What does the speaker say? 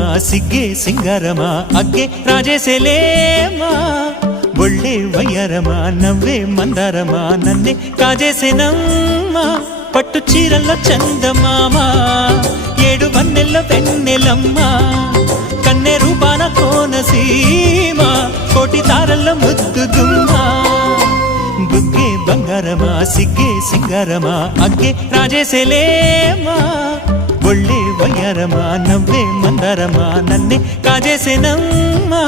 ಬಂಗಾರಮಾ ಸಿಗ್ಗೆ ಸಿಂಗಾರಮಾ ಅಗ್ಗೆ ರಾಜೇಸೆಲೇಮಾ ಒಳ್ಳೆ ವಯ್ಯಾರಮಾ ನవ్వే మందారమా నన్నే కాజేసేనమ్మా పట్టు చీరల్లో చందమామ ఏడు వన్నెల్లో వెన్నెలమ్మ కన్నె రూపాన కోనసీమ కోటి తారల్లో ముద్దుగుమ్మ బుగ్గే బంగారమా సిగ్గే సింగారమా అగ్గే రాజేసెలేమా ఒళ్ళే వయ్యారమా నవ్వే మందారమా నన్నే కాజేసేనమ్మా